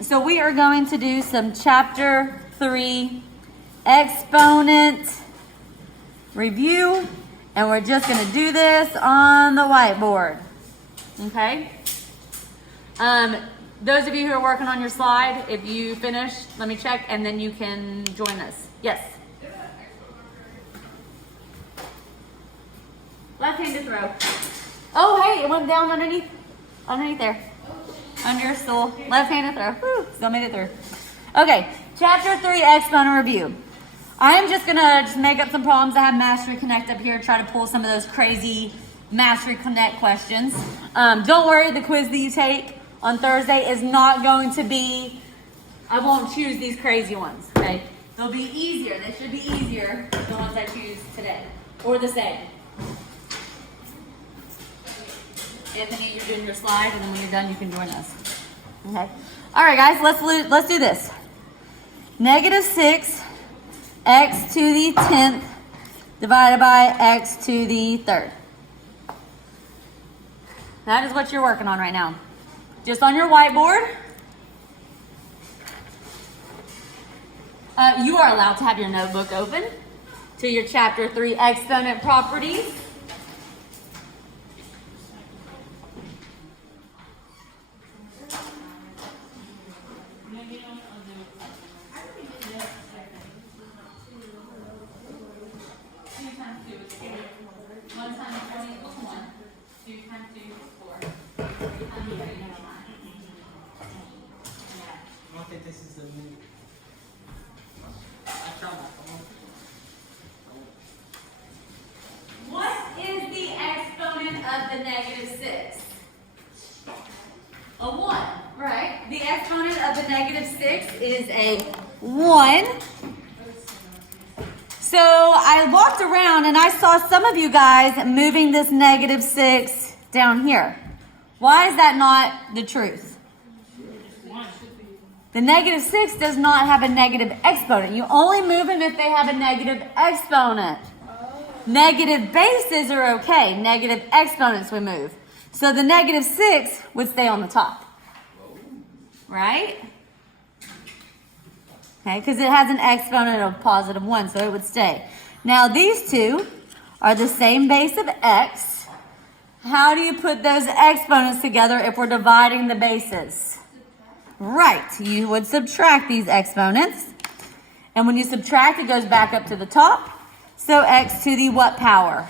So we are going to do some chapter 3 exponent review, and we're just going to do this on the whiteboard. Okay? Those of you who are working on your slide, if you finish, let me check, and then you can join us. Yes? Left-handed throw. Oh, hey, it went down underneath there. Under your stool. Left-handed throw. Woo, still made it through. Okay, chapter 3 exponent review. I am just gonna make up some problems. I have Mastery Connect up here, try to pull some of those crazy Mastery Connect questions. Don't worry, the quiz that you take on Thursday is not going to be, I won't choose these crazy ones, okay? They'll be easier. They should be easier than the ones I choose today, or the same. Anthony, you're doing your slide, and then when you're done, you can join us. Okay. All right, guys, let's do this. -6 x to the 10th divided by x to the 3rd. That is what you're working on right now. Just on your whiteboard. You are allowed to have your notebook open to your chapter 3 exponent properties. This is the new. What is the exponent of the -6? A 1, right? The exponent of the -6 is a 1. So I walked around and I saw some of you guys moving this -6 down here. Why is that not the truth? The -6 does not have a negative exponent. You only move them if they have a negative exponent. Negative bases are okay. Negative exponents we move. So the -6 would stay on the top. Right? Okay, because it has an exponent of +1, so it would stay. Now these two are the same base of x. How do you put those exponents together if we're dividing the bases? Right, you would subtract these exponents. And when you subtract, it goes back up to the top. So x to the what power?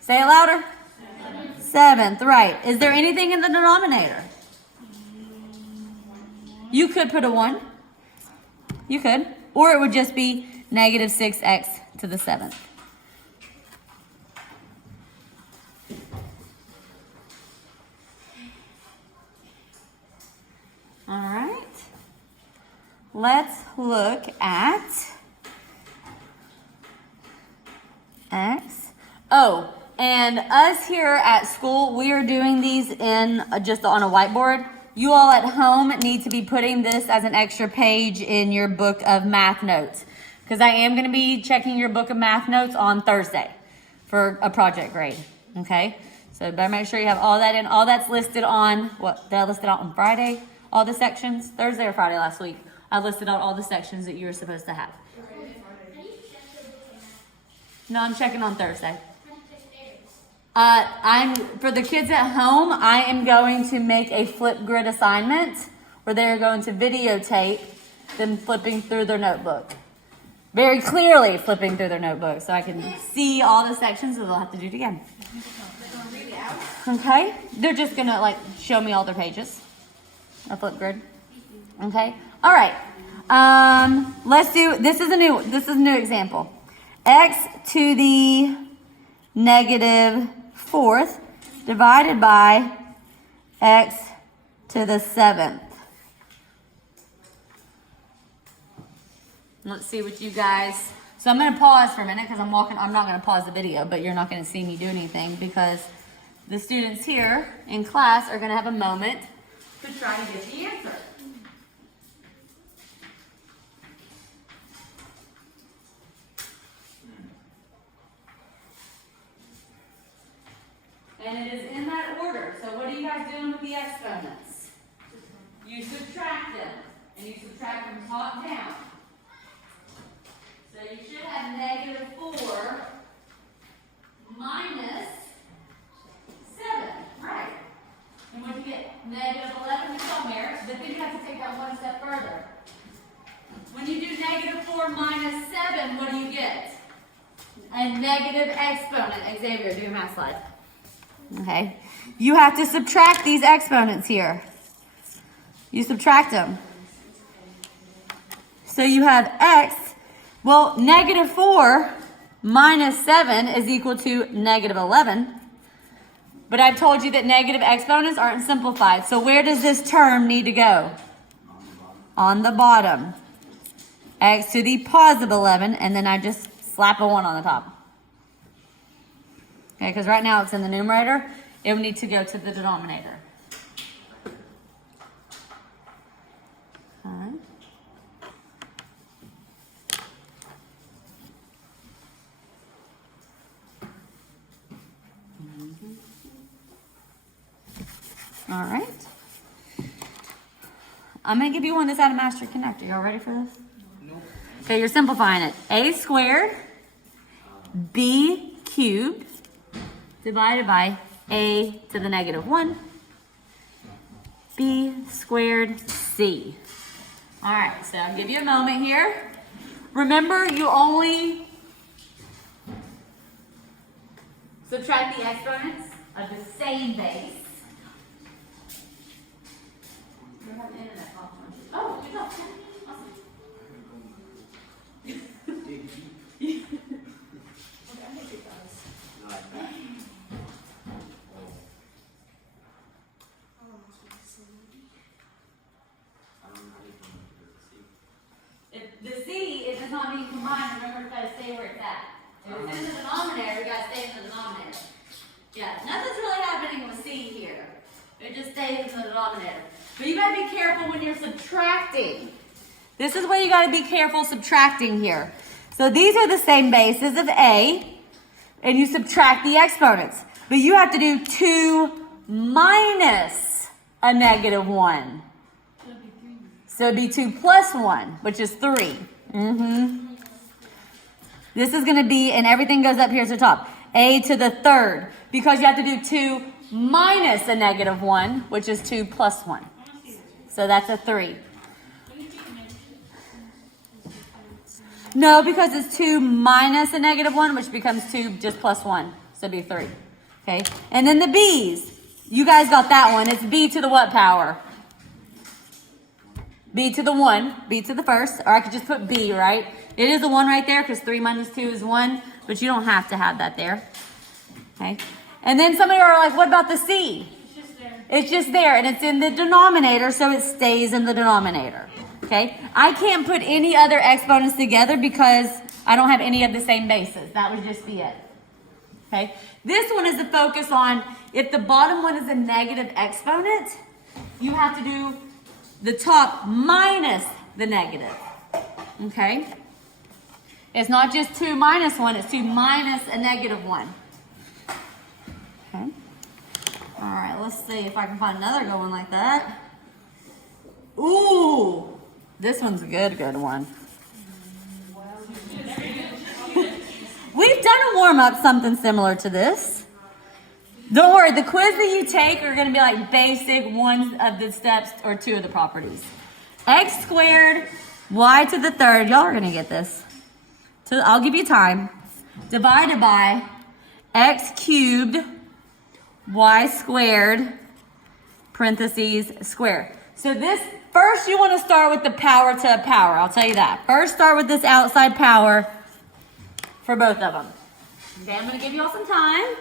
Say it louder. 7th, right. Is there anything in the denominator? You could put a 1. You could. Or it would just be -6x to the 7th. All right, let's look at x. Oh, and us here at school, we are doing these in just on a whiteboard. You all at home need to be putting this as an extra page in your book of math notes, because I am going to be checking your book of math notes on Thursday for a project grade, okay? So better make sure you have all that in. All that's listed on, what, did I list it out on Friday? All the sections, Thursday or Friday last week, I listed out all the sections that you were supposed to have. No, I'm checking on Thursday. For the kids at home, I am going to make a flip grid assignment where they're going to videotape them flipping through their notebook. Very clearly flipping through their notebook so I can see all the sections, so they'll have to do it again. Okay? They're just gonna show me all their pages. A flip grid. Okay. All right. Let's do. This is a new example. X to the -4th divided by x to the 7th. Let's see what you guys. So I'm going to pause for a minute because I'm walking. I'm not going to pause the video, but you're not going to see me do anything because the students here in class are going to have a moment to try to get the answer. And it is in that order. So what are you guys doing with the exponents? You top down. So you should have negative 4 minus 7, right? And what do you get? Negative 11 somewhere, but then you have to take that one step further. When you do negative 4 minus 7, what do you get? A negative exponent. Xavier, do your math slide. Okay. You have to subtract these exponents here. You subtract them. So you have x, well, negative 4 minus 7 is equal to negative 11. But I've told you that negative exponents aren't simplified. So where does this term need to go? On the bottom. X to the positive 11, and then I just slap a 1 on the top. Okay, because right now it's in the numerator. It would need to go to the denominator. Okay. All right. I'm going to give you one that's out of Master Connector. Y'all ready for this? Nope. Okay, you're simplifying it. A squared B cubed divided by A to the negative 1 B squared C. All right, so I'll give you a moment here. Remember, you only subtract the exponents of the same base. You have internet problem. Oh, good job. Awesome. If the C is just not being combined, remember it's got to stay where it's at. If it's in the denominator, you got to stay in the denominator. Yeah, nothing's really happening with C here. It just stays in the denominator. But you got to be careful when you're subtracting. This is where you got to be careful subtracting here. So these are the same bases of A, and you subtract the exponents. But you have to do 2 minus a negative 1. So it'd be 2 plus 1, which is 3. This is going to be, and everything goes up here to the top, A to the third, because you have to do 2 minus a negative 1, which is 2 plus 1. So that's a 3. No, because it's 2 minus a negative 1, which becomes 2 just plus 1. So it'd be 3. Okay? And then the B's. You guys got that one. It's B to the what power? B to the 1. B to the first. Or I could just put B, right? It is a 1 right there because 3 minus 2 is 1. But you don't have to have that there. Okay? And then some of you are like, what about the C? It's just there. It's just there, and it's in the denominator, so it stays in the denominator. Okay? I can't put any other exponents together because I don't have any of the same bases. That would just be it. Okay? This one is the focus on if the bottom one is a negative exponent, you have to do the top minus the negative. Okay? It's not just 2 minus 1, it's 2 minus a negative 1. Okay. All right, let's see if I can find another good one like that. Ooh, this one's a good one. We've done a warm-up, something similar to this. Don't worry, the quiz that you take are going to be like basic one of the steps or 2 of the properties. X squared, y to the third, y'all are going to get this. So I'll give you time. Divided by x cubed, y squared, parentheses, square. So this, first you want to start with the power to a power. I'll tell you that. First start with this outside power for both of them. Okay, I'm going to give you all some time.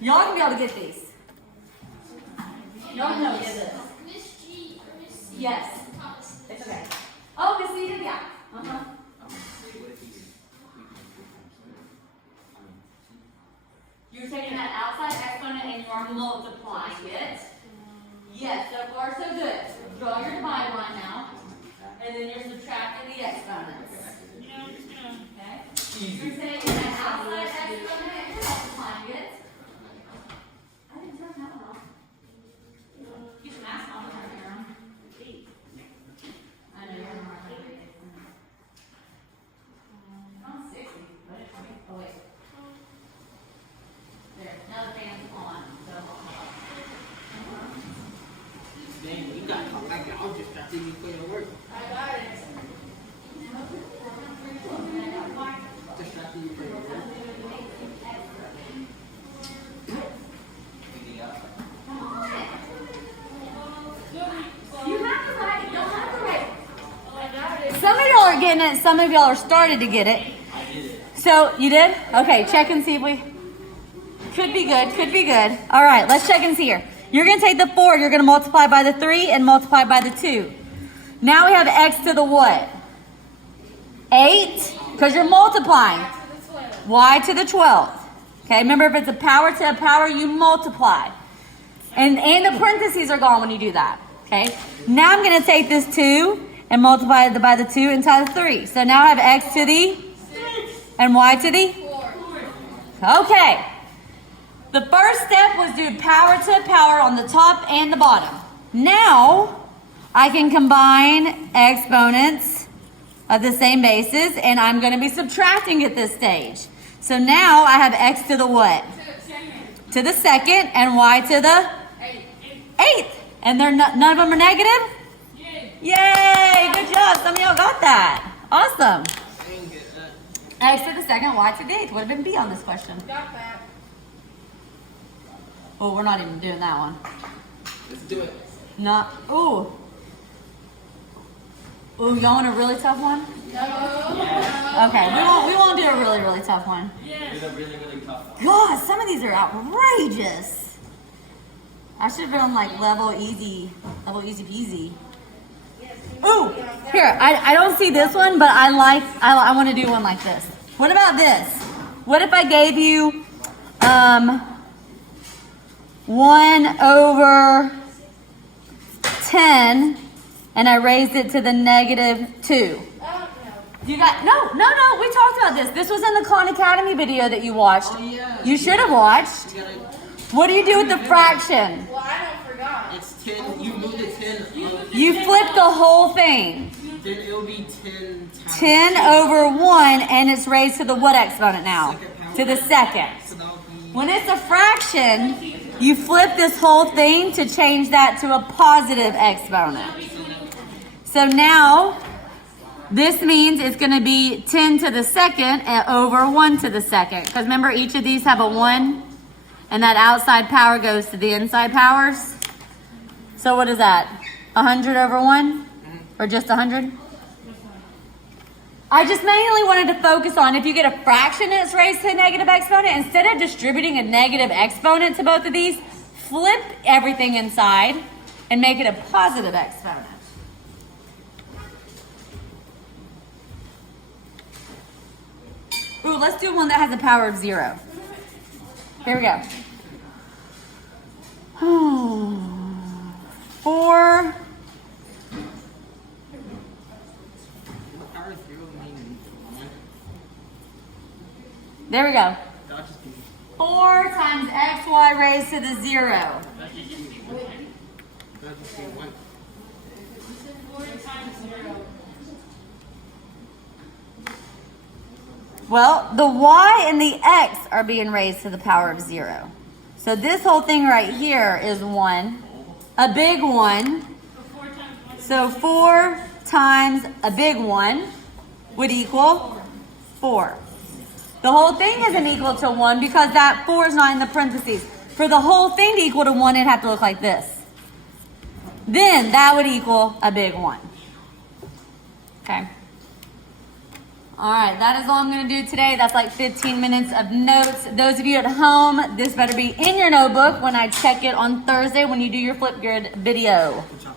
Y'all can be able to get these. Y'all can be able to get this. Miss G or Miss C? Yes. Thomas. It's okay. Oh, Miss Nita, yeah. Uh-huh. You're taking that outside exponent and you're multiplying it. Yes, so far so good. Draw your divide line now. And then you're subtracting the exponents. You know, I'm just gonna. Okay? You're taking that outside exponent and you're multiplying it. I didn't turn that one off. Get your mask on, Aaron. I know you're right. Dang, you got caught like that. I was distracted you for your work. Distracted you for your work. You have to write. You don't have to write. Some of y'all are getting it. Some of y'all are started to get it. So you did? Okay, check and see if we. Could be good. Could be good. All right, let's check and see here. You're going to take the 4. You're going to multiply by the 3 and multiply by the 2. Now we have x to the what? 8, because you're multiplying. Y to the 12th. Okay, remember if it's a power to a power, you multiply. And the parentheses are gone when you do that. Okay, now I'm going to take this 2 and multiply it by the 2 and times 3. So now I have x to the and y to the 4. Okay. The first step was do power to power on the top and the bottom. Now I can combine exponents of the same bases, and I'm going to be subtracting at this stage. So now I have x to the what? To the second, and y to the 8th. And they're none of them are negative? Yay! Good job. Some of y'all got that. Awesome. I didn't get that. X to the second, y to the 8th. Would have been B on this question. Got that. Oh, we're not even doing that one. Let's do it. Not. Ooh. Ooh, y'all want a really tough one? No. Okay, we won't do a really, really tough one. It's a really, really tough one. God, some of these are outrageous. I should have been on like level easy peasy. Ooh, here, I don't see this one, but I want to do one like this. What about this? What if I gave you 1 over 10 and I raised it to the negative 2? You got, no, we talked about this. This was in the Khan Academy video that you watched. Oh, yeah. You should have watched. You gotta, What do you do with the fraction? Well, I don't forgot. it's 10. You move the 10 up. You flip the whole thing. Then it'll be 10 times. 10 over 1, and it's raised to the what exponent now? To the second. So that'll be. When it's a fraction, you flip this whole thing to change that to a positive exponent. So now, this means it's going to be 10 to the second and over 1 to the second. Because remember, each of these have a 1, and that outside power goes to the inside powers. So what is that? 100 over 1? Or just 100? I just mainly wanted to focus on if you get a fraction and it's raised to a negative exponent, instead of distributing a negative exponent to both of these, flip everything inside and make it a positive exponent. Ooh, let's do one that has a power of 0. Here we go. 4 Power of 0 means 1. There we go. That'll just be. 4 times xy raised to the 0. That'll just be 1. That'll just be 1. 4 times 0. Well, the y and the x are being raised to the power of 0. So this whole thing right here is 1. A big 1. So 4 times a big 1 would equal 4. The whole thing isn't equal to 1 because that 4 is not in the parentheses. For the whole thing to equal to 1, it'd have to look like this. Then that would equal a big 1. Okay. All right, that is all I'm going to do today. That's like 15 minutes of notes. Those of you at home, this better be in your notebook when I check it on Thursday when you do your flip grid video. Good job.